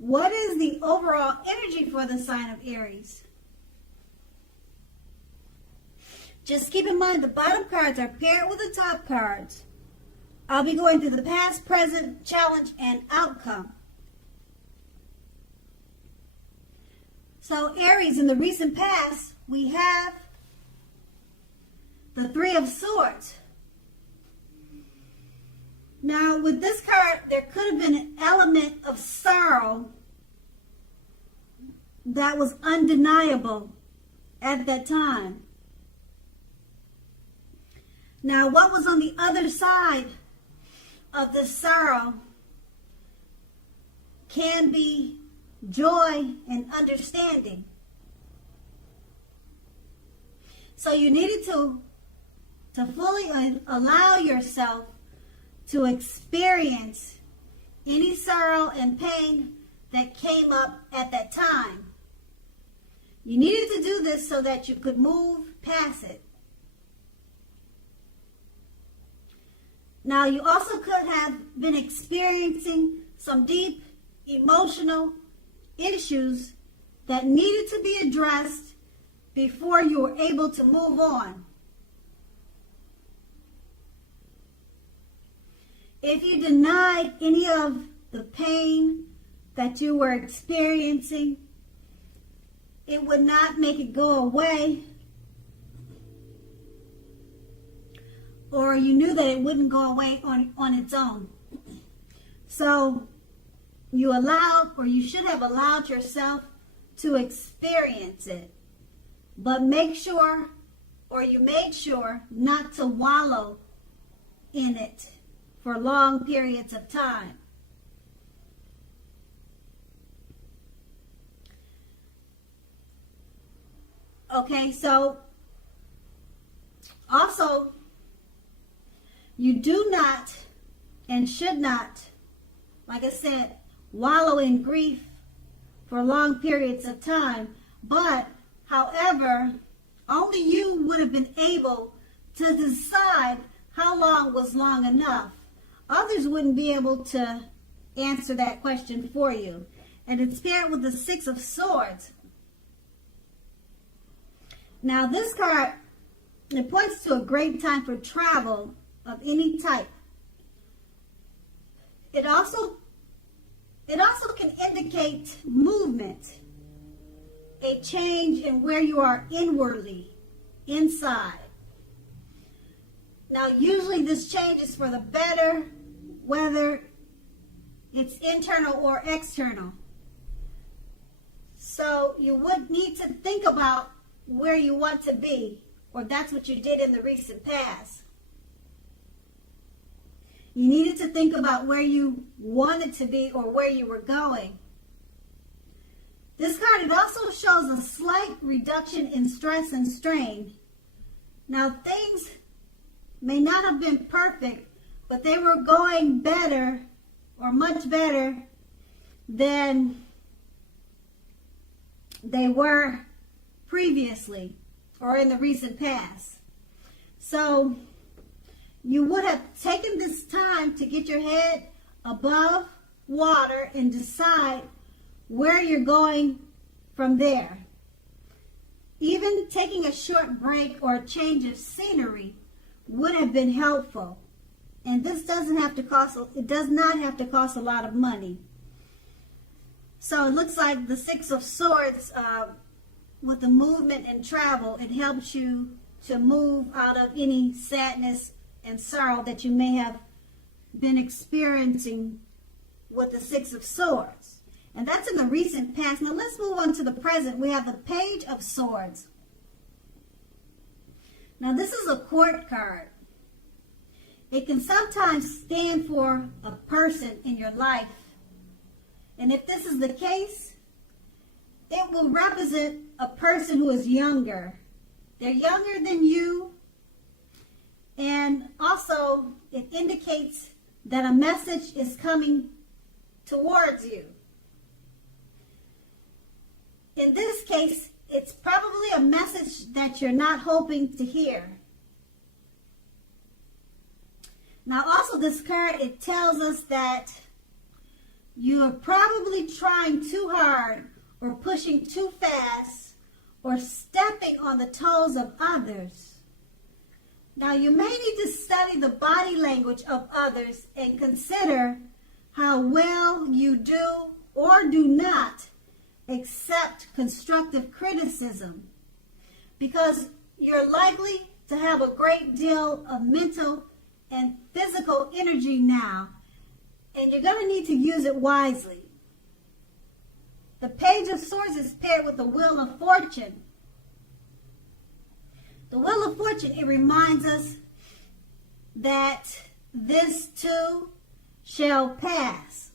What is the overall energy for the sign of Aries? Just keep in mind the bottom cards are paired with the top cards. I'll be going through the past, present, challenge, and outcome. So Aries, in the recent past, we have the Three of Swords. Now, with this card, there could have been an element of sorrow that was undeniable at that time. Now, what was on the other side of the sorrow can be joy and understanding. So you needed to fully allow yourself to experience any sorrow and pain that came up at that time. You needed to do this so that you could move past it. Now, you also could have been experiencing some deep emotional issues that needed to be addressed before you were able to move on. If you denied any of the pain that you were experiencing, it would not make it go away. Or you knew that it wouldn't go away on its own. So you allowed, or you should have allowed yourself to experience it. But make sure, or you made sure, not to wallow in it for long periods of time. Okay, so also, you do not and should not, like I said, wallow in grief for long periods of time. But, however, only you would have been able to decide how long was long enough. Others wouldn't be able to answer that question for you. And it's paired with the Six of Swords. Now, this card, it points to a great time for travel of any type. It also can indicate movement, a change in where you are inwardly, inside. Now, usually this change is for the better, whether it's internal or external. So you would need to think about where you want to be, or that's what you did in the recent past. You needed to think about where you wanted to be or where you were going. This card, it also shows a slight reduction in stress and strain. Now, things may not have been perfect, but they were going better or much better than they were previously or in the recent past. So you would have taken this time to get your head above water and decide where you're going from there. Even taking a short break or a change of scenery would have been helpful. And this does not have to cost a lot of money. So it looks like the Six of Swords, with the movement and travel, it helps you to move out of any sadness and sorrow that you may have been experiencing with the Six of Swords. And that's in the recent past. Now let's move on to the present. We have the Page of Swords. Now this is a court card. It can sometimes stand for a person in your life. And if this is the case, it will represent a person who is younger. They're younger than you. And also, it indicates that a message is coming towards you. In this case, it's probably a message that you're not hoping to hear. Now, also this card, it tells us that You are probably trying too hard or pushing too fast or stepping on the toes of others. Now, you may need to study the body language of others and consider how well you do or do not accept constructive criticism, because you're likely to have a great deal of mental and physical energy now, and you're going to need to use it wisely. The Page of Swords is paired with the Wheel of Fortune. The Wheel of Fortune, it reminds us that this too shall pass.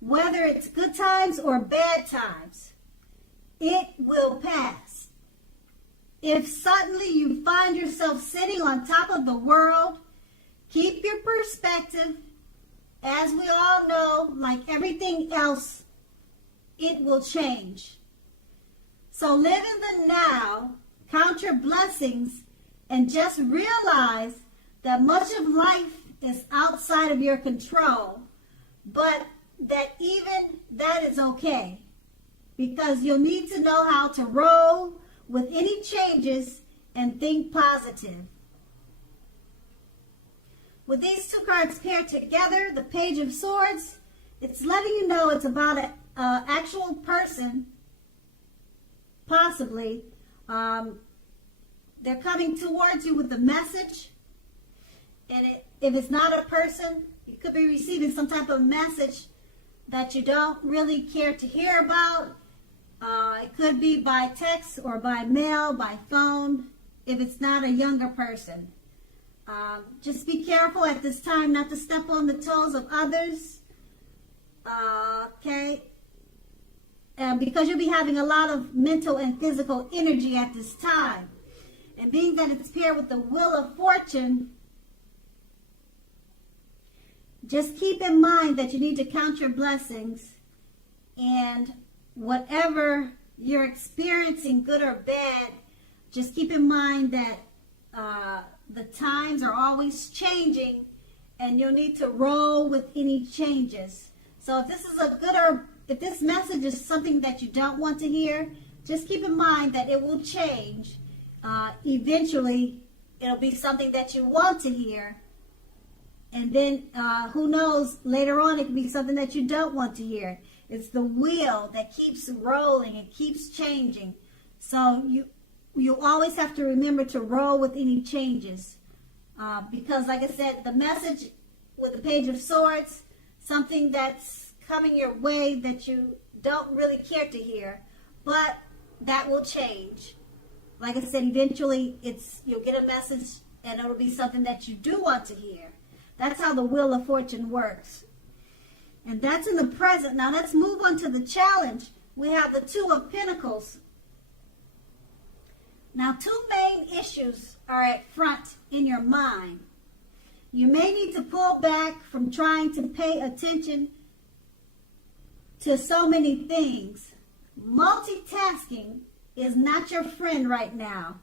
Whether it's good times or bad times, it will pass. If suddenly you find yourself sitting on top of the world, keep your perspective. As we all know, like everything else, it will change. So live in the now, count your blessings, and just realize that much of life is outside of your control, but that even that is okay, because you'll need to know how to roll with any changes and think positive. With these two cards paired together, the Page of Swords, it's letting you know it's about an actual person, possibly. They're coming towards you with a message. And if it's not a person, you could be receiving some type of message that you don't really care to hear about. It could be by text or by mail, by phone, if it's not a younger person. Just be careful at this time not to step on the toes of others. Okay? Because you'll be having a lot of mental and physical energy at this time. And being that it's paired with the Wheel of Fortune, just keep in mind that you need to count your blessings, and whatever you're experiencing, good or bad, just keep in mind that the times are always changing, and you'll need to roll with any changes. So if this is if this message is something that you don't want to hear, just keep in mind that it will change. Eventually, it'll be something that you want to hear. And then, who knows, later on, it can be something that you don't want to hear. It's the wheel that keeps rolling and keeps changing. So you always have to remember to roll with any changes. Because, like I said, the message with the Page of Swords, something that's coming your way that you don't really care to hear, but that will change. Like I said, eventually you'll get a message and it'll be something that you do want to hear. That's how the Wheel of Fortune works. And that's in the present. Now let's move on to the challenge. We have the Two of Pentacles. Now, two main issues are at front in your mind. You may need to pull back from trying to pay attention to so many things. Multitasking is not your friend right now.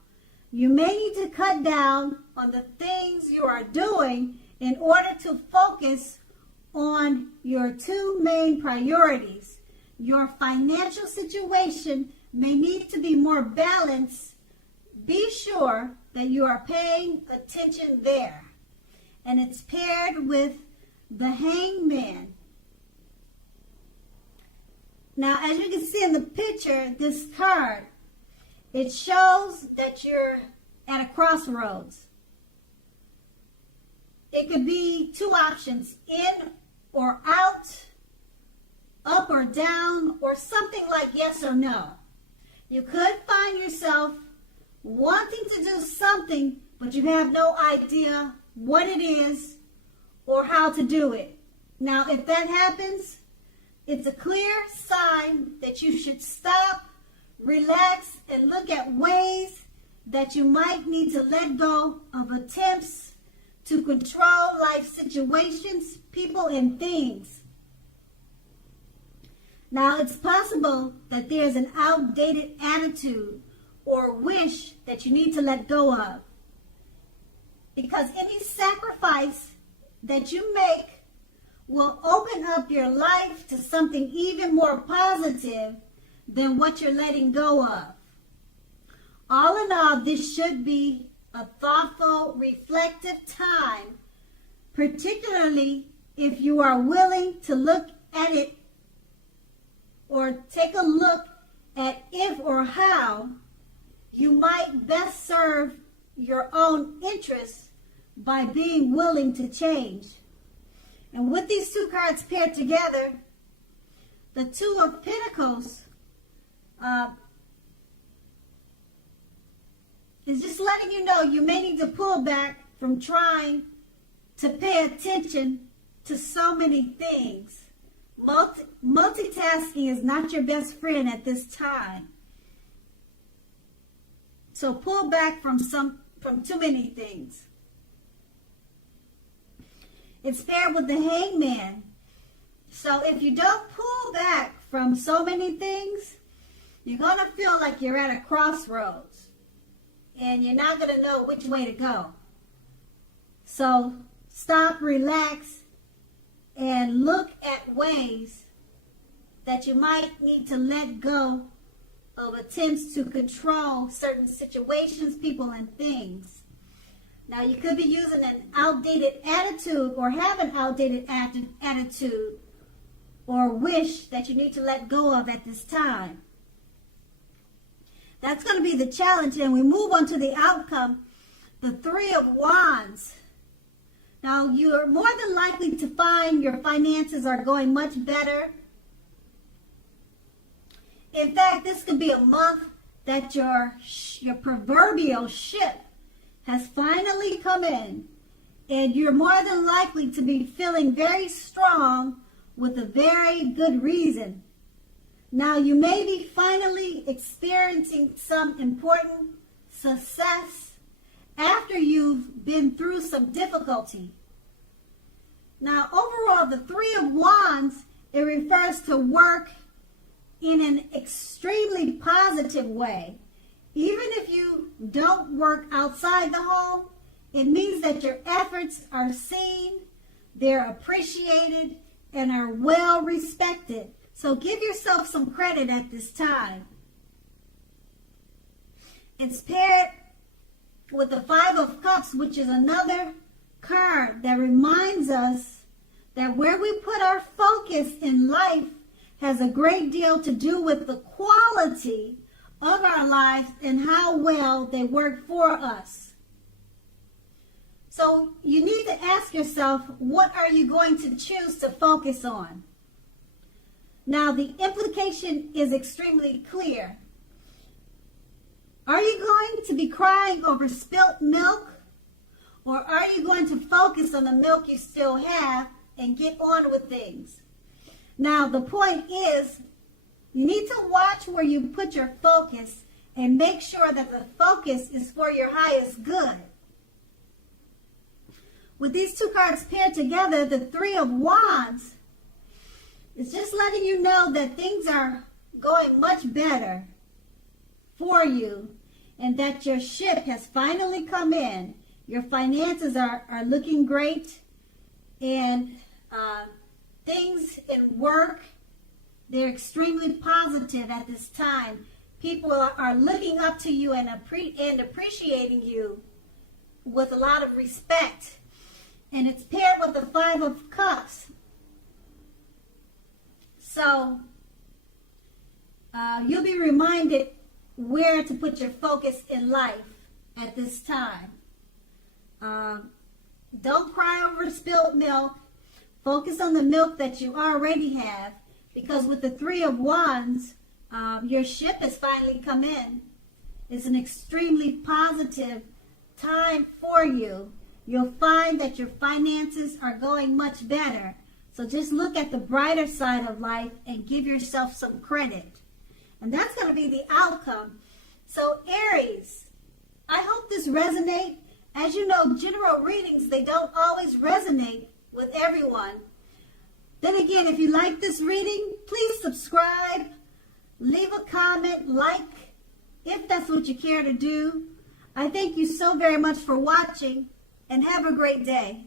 You may need to cut down on the things you are doing in order to focus on your two main priorities. Your financial situation may need to be more balanced. Be sure that you are paying attention there. And it's paired with the Hangman. Now, as you can see in the picture, this card, it shows that you're at a crossroads. It could be two options, in or out, up or down, or something like yes or no. You could find yourself wanting to do something, but you have no idea what it is or how to do it. Now, if that happens, it's a clear sign that you should stop, relax, and look at ways that you might need to let go of attempts to control life situations, people, and things. Now, it's possible that there's an outdated attitude or wish that you need to let go of, because any sacrifice that you make will open up your life to something even more positive than what you're letting go of. All in all, this should be a thoughtful, reflective time, particularly if you are willing to look at it or take a look at if or how you might best serve your own interests by being willing to change. And with these two cards paired together, the Two of Pentacles is just letting you know you may need to pull back from trying to pay attention to so many things. Multitasking is not your best friend at this time. So pull back from too many things. It's paired with the Hangman. So if you don't pull back from so many things, you're going to feel like you're at a crossroads and you're not going to know which way to go. So stop, relax, and look at ways that you might need to let go of attempts to control certain situations, people, and things. Now, you could be using an outdated attitude or have an outdated attitude or wish that you need to let go of at this time. That's going to be the challenge, and we move on to the outcome, the Three of Wands. Now, you're more than likely to find your finances are going much better. In fact, this could be a month that your proverbial ship has finally come in, and you're more than likely to be feeling very strong with a very good reason. Now, you may be finally experiencing some important success after you've been through some difficulty. Now, overall, the Three of Wands, it refers to work in an extremely positive way. Even if you don't work outside the home, it means that your efforts are seen, they're appreciated, and are well respected. So give yourself some credit at this time. It's paired with the Five of Cups, which is another card that reminds us that where we put our focus in life has a great deal to do with the quality of our lives and how well they work for us. So you need to ask yourself, what are you going to choose to focus on? Now, the implication is extremely clear. Are you going to be crying over spilt milk? Or are you going to focus on the milk you still have and get on with things? Now, the point is, you need to watch where you put your focus and make sure that the focus is for your highest good. With these two cards paired together, the Three of Wands is just letting you know that things are going much better for you and that your ship has finally come in. Your finances are looking great, and things in work, they're extremely positive at this time. People are looking up to you and appreciating you with a lot of respect. And it's paired with the Five of Cups. So you'll be reminded where to put your focus in life at this time. Don't cry over spilled milk. Focus on the milk that you already have, because with the Three of Wands, your ship has finally come in. It's an extremely positive time for you. You'll find that your finances are going much better. So just look at the brighter side of life and give yourself some credit. And that's going to be the outcome. So Aries, I hope this resonates. As you know, general readings, they don't always resonate with everyone. Then again, if you like this reading, please subscribe, leave a comment, like, if that's what you care to do. I thank you so very much for watching, and have a great day.